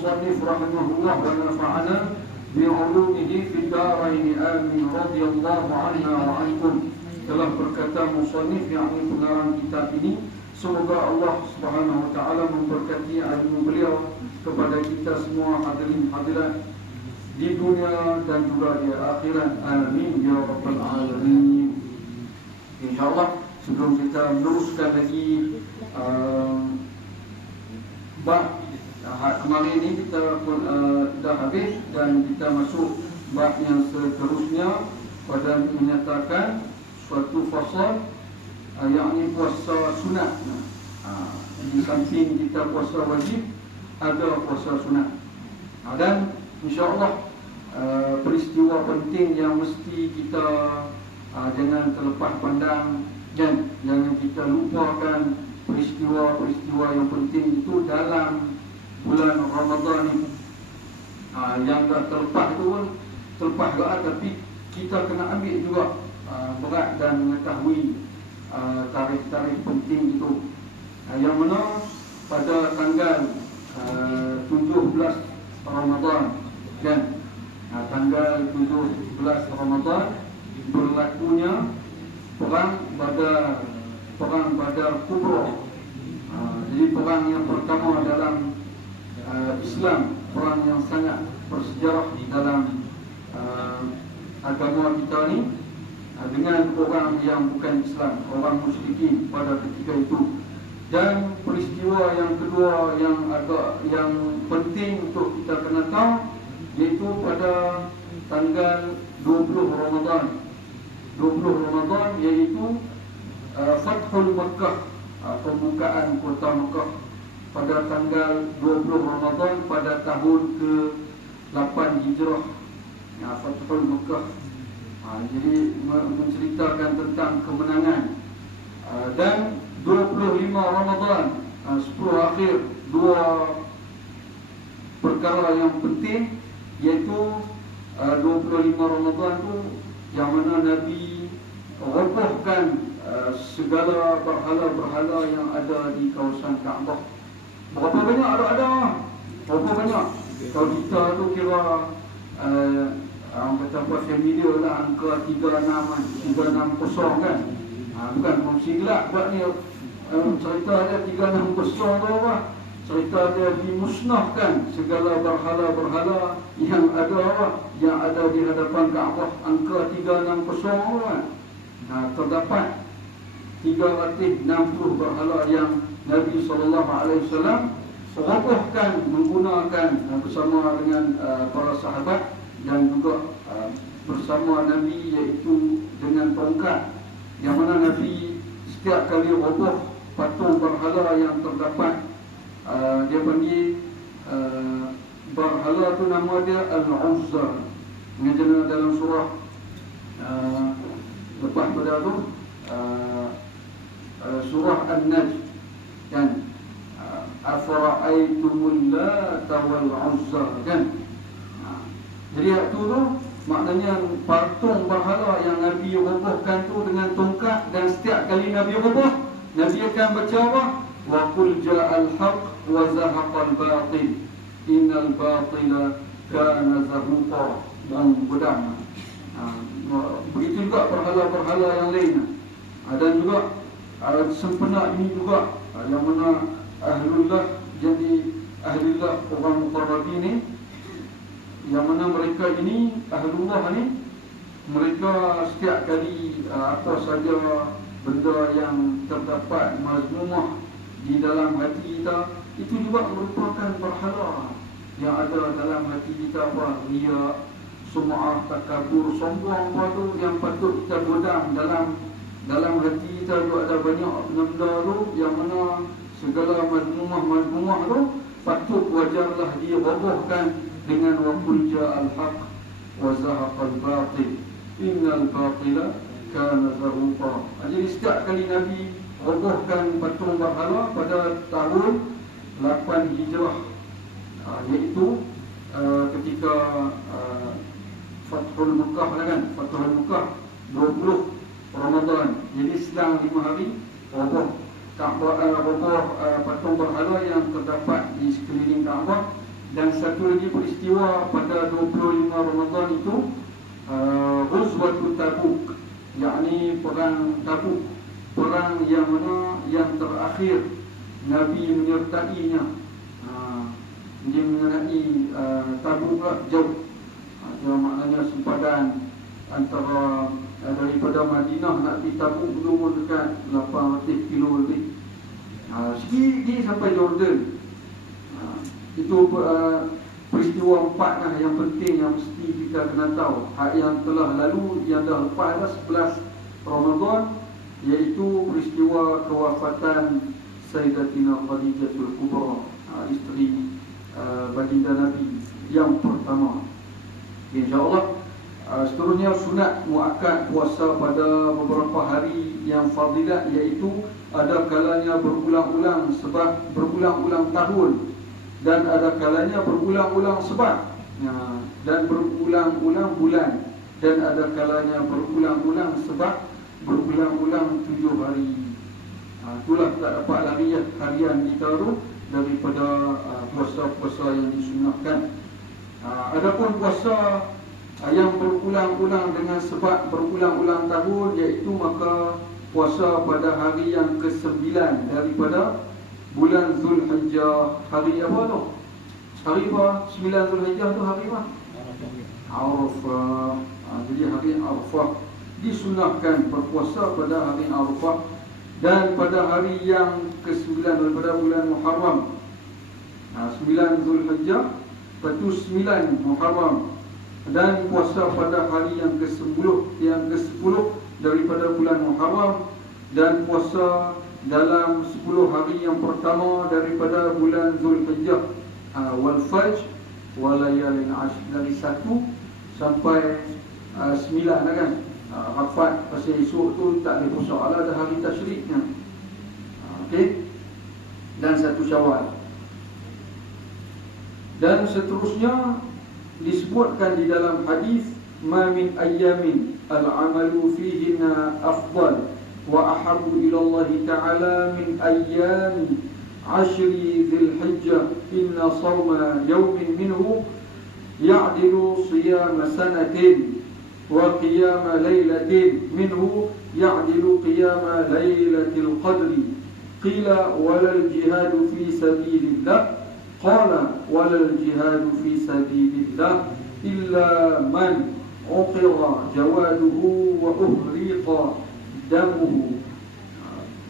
المصنف رحمه الله ونفعنا بعلومه في الدارين آمين رضي الله عنا وعنكم. Telah berkata musannif, yakni pengarang kitab ini, semoga Allah Subhanahu wa taala memberkati ilmu beliau kepada kita semua hadirin hadirat di dunia dan juga di akhirat. Amin ya rabbal alamin. Insyaallah sebelum kita meneruskan lagi bab kemarin ini kita dah habis dan kita masuk bab yang seterusnya pada menyatakan suatu fasal yakni puasa sunat. Di samping kita puasa wajib, ada puasa sunat. Dan insya-Allah peristiwa penting yang mesti kita jangan terlepas pandang dan jangan kita lupakan peristiwa-peristiwa yang penting itu dalam bulan Ramadan ini. Yang dah terlepas itu pun terlepas juga, tapi kita kena ambil juga berat dan mengetahui tarikh-tarikh penting itu. Yang mana pada tanggal 17 Ramadan dan tanggal 17 Ramadan berlakunya perang Badar Kubra. Jadi perang yang pertama dalam Islam, perang yang sangat bersejarah dalam agama kita ni, dengan orang yang bukan Islam, orang musyrikin pada ketika itu. Dan peristiwa yang kedua yang penting untuk kita kena tahu, iaitu pada tanggal 20 Ramadan. 20 Ramadan iaitu Fathul Makkah, pembukaan kota Makkah pada tanggal 20 Ramadan pada tahun ke-8 Hijrah. Fathul Makkah. Jadi menceritakan tentang kemenangan. Dan 25 Ramadan, 10 akhir, dua perkara yang penting, iaitu 25 Ramadan tu yang mana Nabi robohkan segala berhala-berhala yang ada di kawasan Kaabah. Berapa banyak ada? Berapa banyak? Kalau kita tu kira orang kata apa familiar lah, angka 360 kan. Bukan fungsi gelap buat ni. Cerita dia 360 tu apa? Cerita dia dimusnahkan segala berhala-berhala yang ada di hadapan Kaabah. Angka 360 kan. Terdapat 360 berhala yang Nabi SAW robohkan menggunakan bersama dengan para sahabat dan juga bersama Nabi, iaitu dengan tongkat. Yang mana Nabi setiap kali roboh patung berhala yang terdapat, dia panggil berhala tu nama dia Al-Uzza. Mengenai dalam surah lepas pada tu surah An-Najm kan, afara'aitumul Lata wal Uzza kan. Jadi waktu tu maknanya patung berhala yang Nabi robohkan tu dengan tongkat, dan setiap kali Nabi roboh, Nabi akan baca apa? Wa qul ja'al haqq wa zahaqal batil innal batila kana zahuqa. Pedang. Begitu juga berhala-berhala yang lain. Dan juga sempena ini juga yang mana ahlullah, jadi ahlullah orang muqarrabin ni, yang mana mereka ini ahlullah ni, mereka setiap kali apa saja benda yang terdapat mazmumah di dalam hati kita, itu juga merupakan berhala yang ada dalam hati kita. Apa? Riya, sum'ah, takabur, sombong, apa tu yang patut kita godam dalam hati kita. Juga ada banyak benda tu yang mana segala mazmumah tu patut wajarlah dirobohkan dengan waqul ja'al haqq wa zahaqal batil innal batila kana zahuqa. Jadi setiap kali Nabi robohkan patung berhala pada tahun 8 Hijrah, iaitu ketika Fathul Makkah kan. Fathul Makkah 20 Ramadan. Jadi selang 5 hari roboh patung berhala yang terdapat di sekeliling Kaabah. Dan satu lagi peristiwa pada 25 Ramadan itu Ghazwatul Tabuk, yakni perang Tabuk, perang yang mana yang terakhir Nabi menyertainya. Dia mengenai Tabuk lah, jauh. Dia maknanya sempadan antara daripada Madinah nak pergi Tabuk dulu dekat 800 kilo lebih. Sikit sampai Jordan. Itu peristiwa 4 lah yang penting yang mesti kita kena tahu. Hak yang telah lalu, yang dah lepas dah 11 Ramadan, iaitu peristiwa kewafatan Sayyidatina Khadijatul Kubra, isteri baginda Nabi yang pertama. InsyaAllah seterusnya sunat muakkad puasa pada beberapa hari yang fadilat, iaitu ada kalanya berulang-ulang sebab berulang-ulang tahun, dan ada kalanya berulang-ulang sebab dan berulang-ulang bulan, dan ada kalanya berulang-ulang sebab berulang-ulang 7 hari. Itulah tak dapat lari harian kita tu daripada puasa-puasa yang disunatkan. Adapun puasa yang berulang-ulang dengan sebab berulang-ulang tahun, iaitu maka puasa pada hari yang ke-9 daripada bulan Zulhijjah. Hari apa tu? Hari apa? 9 Zulhijjah tu hari apa? Arafah. Jadi hari Arafah disunahkan berpuasa pada hari Arafah. Dan pada hari yang ke-9 daripada bulan Muharram, 9 Zulhijjah, lepas tu 9 Muharram, dan puasa pada hari yang ke-10 daripada bulan Muharram, dan puasa dalam 10 hari yang pertama daripada bulan Zulhijjah, wal fajr wa layalin ashr, dari 1 sampai 9 lah kan. Rafat pasal esok tu tak ada puasa lah, dah hari tasyriknya. Okey. Dan 1 Syawal. Dan seterusnya disebutkan di dalam hadis, ma min ayyamin al-amalu fihinna afdal wa ahabbu ila Allah ta'ala min ayyami 'ashri Dzulhijjah, inna sawma yawmin minhu ya'dilu siyama sanatin wa qiyama laylatin minhu ya'dilu qiyama laylatil qadri. Qila walal jihadu fi sabilillah, qala walal jihadu fi sabilillah illa man uqira jawaduhu wa uhriqa damuhu.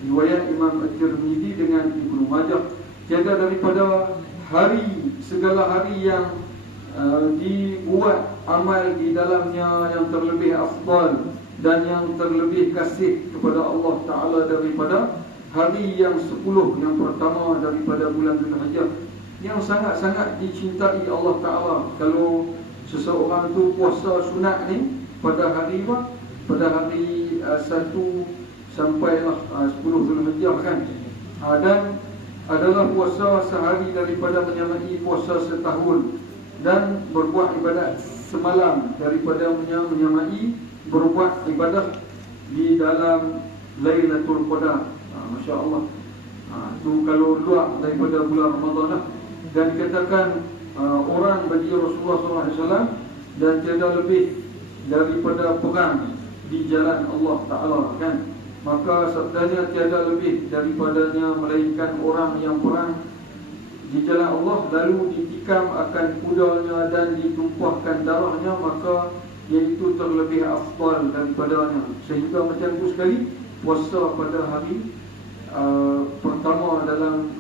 Riwayat Imam At-Tirmidzi dengan Ibnu Majah. Tiada daripada hari, segala hari yang dibuat amal di dalamnya yang terlebih afdal dan yang terlebih kasih kepada Allah Ta'ala daripada hari yang 10 yang pertama daripada bulan Zulhijjah, yang sangat-sangat dicintai Allah Ta'ala. Kalau seseorang tu puasa sunat ni pada hari apa? Pada hari 1 sampailah 10 Zulhijjah kan. Dan adalah puasa sehari daripada menyamai puasa setahun, dan berbuat ibadat semalam daripada menyamai berbuat ibadah di dalam Lailatul Qadar. Masya Allah. Itu kalau luar daripada bulan Ramadan lah. Dan dikatakan orang bagi Rasulullah SAW, dan tiada lebih daripada perang di jalan Allah Ta'ala kan. Maka sabdanya tiada lebih daripadanya melainkan orang yang perang di jalan Allah, lalu ditikam akan kudanya dan ditumpahkan darahnya, maka iaitu terlebih afdal daripadanya. Sehingga macam itu sekali puasa pada hari pertama dalam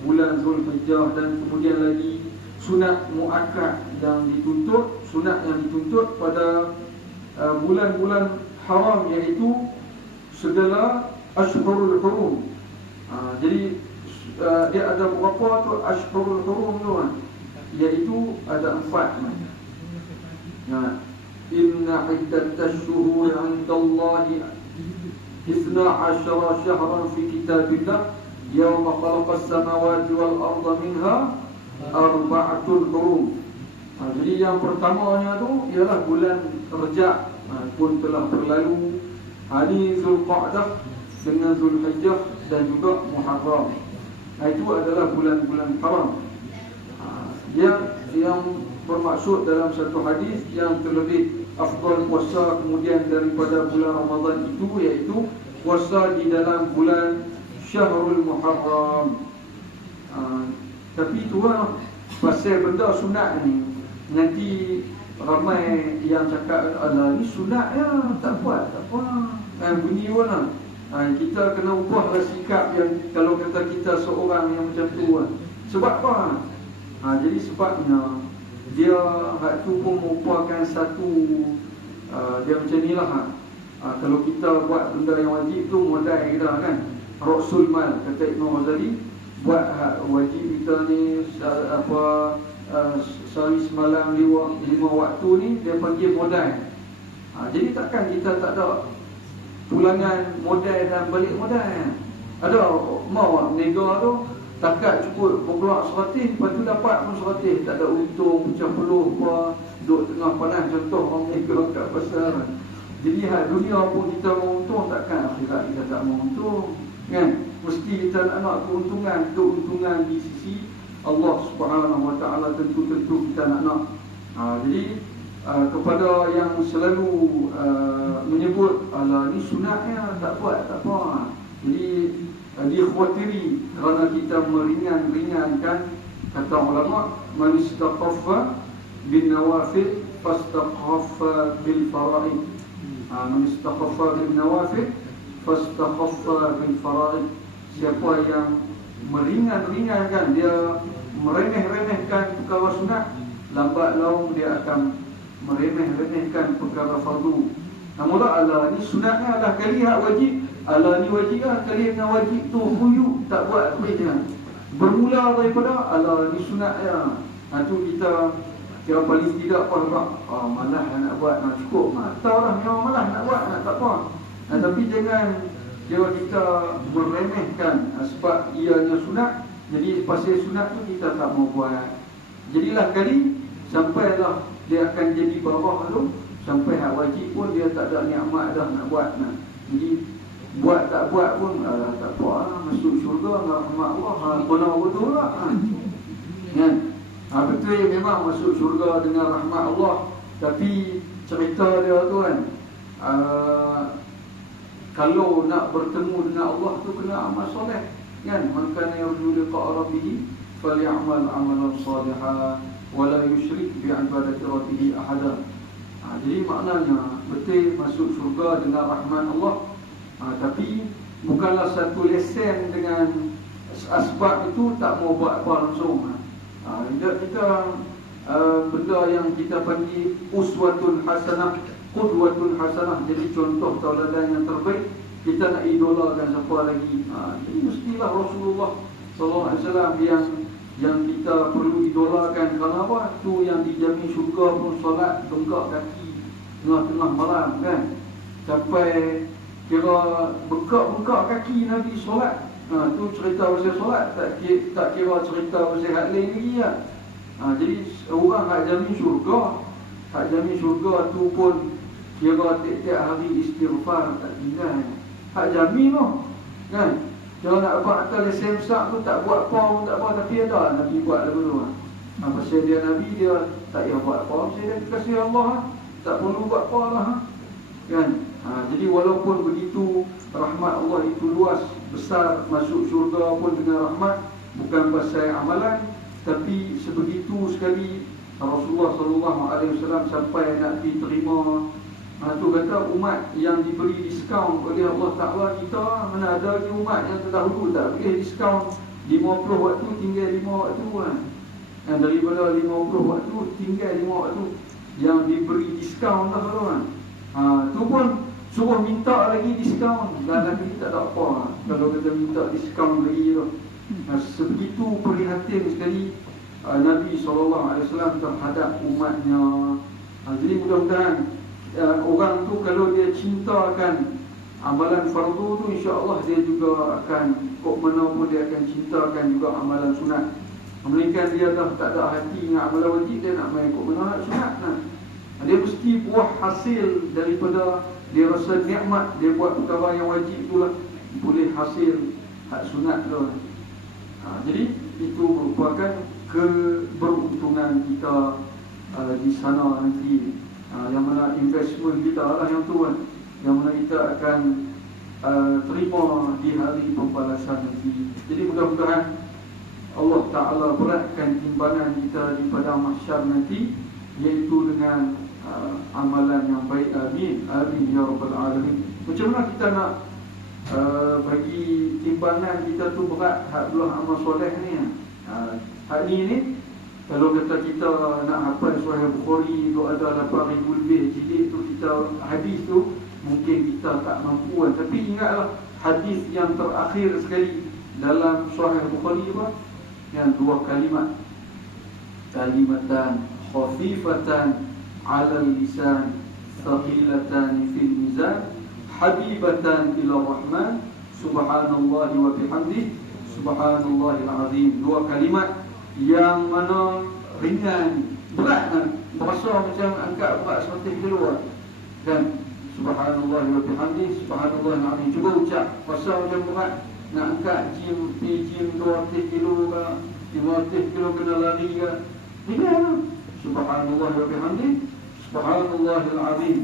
bulan Zulhijjah, dan kemudian lagi sunat muakkad yang dituntut, sunat yang dituntut pada bulan-bulan haram, iaitu segala Ashhurul Hurum. Jadi dia ada berapa tu Ashhurul Hurum tu kan? Iaitu ada 4. Inna iddatash shuhuri 'indallahi 12 syahran fi kitabillah yawma khalaqas samawati wal arda minha arba'atul hurum. Jadi yang pertamanya tu ialah bulan Rajab, pun telah berlalu. Ini Zulqa'dah dengan Zulhijjah dan juga Muharram. Itu adalah bulan-bulan haram. yang bermaksud dalam satu hadis yang terlebih afdal puasa kemudian daripada bulan Ramadan itu, iaitu puasa di dalam bulan Syahrul Muharram. Tapi itu lah pasal benda sunat ni, nanti ramai yang cakap alah ni sunat ya, tak buat tak apa, bunyi pun lah. Kita kena ubahlah sikap yang kalau kata kita seorang yang macam tu lah. Sebab apa? Jadi sebabnya dia hak tu pun merupakan satu dia macam ni lah. Kalau kita buat benda yang wajib tu modal kita kan, Rasul Mal kata Ibn Ghazali, buat hak wajib kita ni sehari semalam 5 waktu ni dia panggil modal. Jadi takkan kita tak ada pulangan modal dan balik modal. Ada mau nego tu takat cukup berkeluar 100, lepas tu dapat pun 100, tak ada untung pecah peluh apa, duduk tengah panas, contoh orang nego kat pasar. Jadi dunia pun kita mau untung, takkan akhirat kita tak mau untung kan? Mesti kita nak keuntungan, keuntungan di sisi Allah Subhanahu Wa Taala, tentu kita nak. Jadi kepada yang selalu menyebut alah ni sunatnya tak buat tak apa, jadi dikhawatiri kerana kita meringankan. Kata ulama, man istaqaffa bin nawafil fastaqaffa bil faraid. Man istaqaffa bin nawafil fastaqaffa bil faraid. Siapa yang meringankan, dia meremeh-remehkan perkara sunat, lambat laun dia akan meremeh-remehkan perkara fardu. Namun ala ni sunatnya adalah kali hak wajib, ala ni wajib lah, kali yang wajib tu huyuk tak buat duitnya. Bermula daripada ala ni sunatnya. Tu kita kira paling tidak apa malah nak buat, cukup tahu lah memang malah nak buat, tak apa. Tapi jangan kira kita meremehkan sebab ianya sunat, jadi pasal sunat tu kita tak mau buat. Jadilah kali sampailah dia akan jadi bawah tu, sampai hak wajib pun dia tak ada nikmat dah nak buat. Jadi buat tak buat pun tak apa lah, masuk syurga dengan rahmat Allah. Benar betul lah kan? Betul memang masuk syurga dengan rahmat Allah. Tapi cerita dia tu kan, kalau nak bertemu dengan Allah tu kena amal soleh kan? Man kana yarju liqa'a rabbih falyamal amalan salihan wala yusyrik bi ibadati rabbih ahada. Jadi maknanya betul masuk syurga dengan rahmat Allah. Tapi bukanlah satu lesen dengan asbab itu tak mau buat apa langsung. Kita benda yang kita panggil uswatun hasanah, qudwatun hasanah, jadi contoh tauladan yang terbaik. Kita nak idolakan siapa lagi? Jadi mestilah Rasulullah SAW yang kita perlu idolakan. Kerana apa? Tu yang dijamin syurga pun solat bengkak kaki tengah-tengah malam kan, sampai kira bengkak kaki Nabi solat. Tu cerita pasal solat, tak kira cerita pasal hak lain lagi ya. Jadi orang hak jamin syurga tu pun kira tiap-tiap hari istighfar tak tinggal. Hak jamin tu kan. Kalau nak buat atas lesen besar tu tak buat apa pun tak apa, tapi ada Nabi buat dulu. Pasal dia Nabi, dia tak payah buat apa, pasal dia dikasih Allah, tak perlu buat apa lah kan. Jadi walaupun begitu rahmat Allah itu luas, besar, masuk syurga pun dengan rahmat, bukan pasal amalan, tapi sebegitu sekali Rasulullah SAW sampai nak diterima. Tu kata umat yang diberi diskaun oleh Allah Ta'ala, kita mana ada lagi umat yang terdahulu tak boleh diskaun 50 waktu tinggal 5 waktu kan. Daripada 50 waktu tinggal 5 waktu yang diberi diskaun lah kan. Tu pun suruh minta lagi diskaun, dan lagi tak ada apa kalau kita minta diskaun lagi tu. Sebegitu prihatin sekali Nabi SAW terhadap umatnya. Jadi mudah-mudahan orang tu kalau dia cintakan amalan fardu tu, insya-Allah dia juga akan kok mana pun dia akan cintakan juga amalan sunat. Melainkan dia dah tak ada hati dengan amalan wajib, dia nak main kok mana nak sunat. Dia mesti buah hasil daripada dia rasa nikmat dia buat perkara yang wajib itulah, boleh hasil hak sunat tu. Jadi itu merupakan keberuntungan kita di sana nanti, yang mana investment kita lah yang tu kan, yang mana kita akan terima di hari pembalasan nanti. Jadi mudah-mudahan Allah Ta'ala beratkan timbangan kita di padang mahsyar nanti, iaitu dengan amalan yang baik. Amin, amin ya rabbal alamin. Macam mana kita nak bagi timbangan kita tu berat hak dua amal soleh ni? Hak ni kalau kata kita nak hafal Sahih Bukhari tu ada 8,000 lebih jilid tu, kita hadis tu mungkin kita tak mampu kan. Tapi ingatlah hadis yang terakhir sekali dalam Sahih Bukhari apa? Yang dua kalimat, kalimatan khafifatan 'ala lisan thaqilatan fil mizan habibatan ila rahman subhanallahi wa bihamdi subhanallahil azim. Dua kalimat yang mana ringan, berat kan, berasa macam angkat berat 100 kilo kan. Subhanallahi wa bihamdi subhanallahil azim. Cuba ucap, rasa macam berat nak angkat gym 200 kilo ke 500 kilo kena lari ke, ringan. Subhanallah wa bihamdi subhanallahil azim.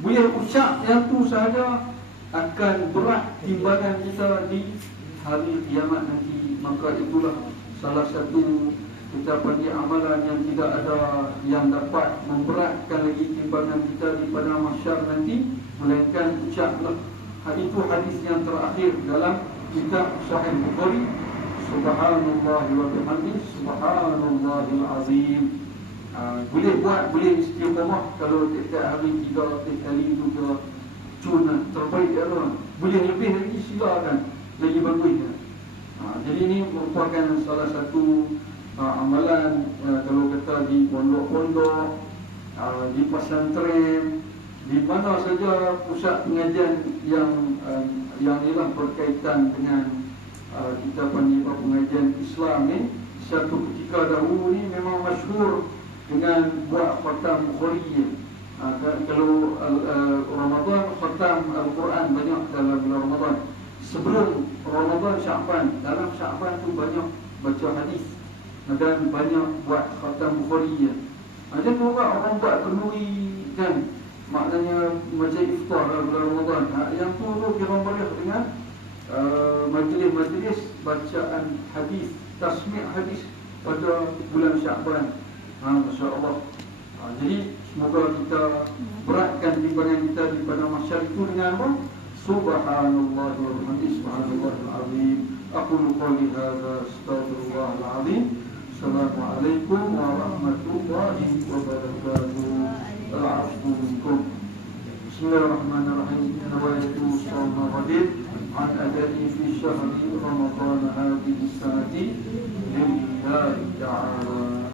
Boleh ucap yang tu sahaja akan berat timbangan kita di hari kiamat nanti. Maka itulah salah satu kita panggil amalan yang tidak ada yang dapat memberatkan lagi timbangan kita di padang mahsyar nanti, melainkan ucaplah. Itu hadis yang terakhir dalam kitab Sahih Bukhari, subhanallah wa bihamdi subhanallahil azim. Boleh buat, boleh istiqamah. Kalau tiap hari 3 kali itu ke cun terbaik ya, boleh lebih lagi, silakan, lagi bagus ya. Jadi ini merupakan salah satu amalan kalau kata di pondok-pondok, di pesantren, di mana saja pusat pengajian yang ialah berkaitan dengan kita panggil pengajian Islam ni. Satu ketika dahulu ni memang masyhur dengan buat khatam Bukhari. Kalau Ramadan, khatam Al-Quran banyak dalam bulan Ramadan. Sebelum Ramadan, Sya'ban, dalam Sya'ban tu banyak baca hadis dan banyak buat khatam Bukhari. Ada juga orang buat kenduri kan, maknanya macam iftar bulan Ramadan. Yang tu kira boleh dengan majlis-majlis bacaan hadis, tasmi' hadis pada bulan Sya'ban. Masya Allah. Jadi semoga kita beratkan timbangan kita di pada mahsyar itu dengan apa? Subhanallah wa bihamdihi subhanallahil azim. Aqulu qawli hadza astaghfirullahal azim. Assalamualaikum warahmatullahi wabarakatuh. Al-'afwu minkum. Bismillahirrahmanirrahim. Nawaitu shawma ghadin an adai fi syahri Ramadan hadhihi sanati lillahi ta'ala.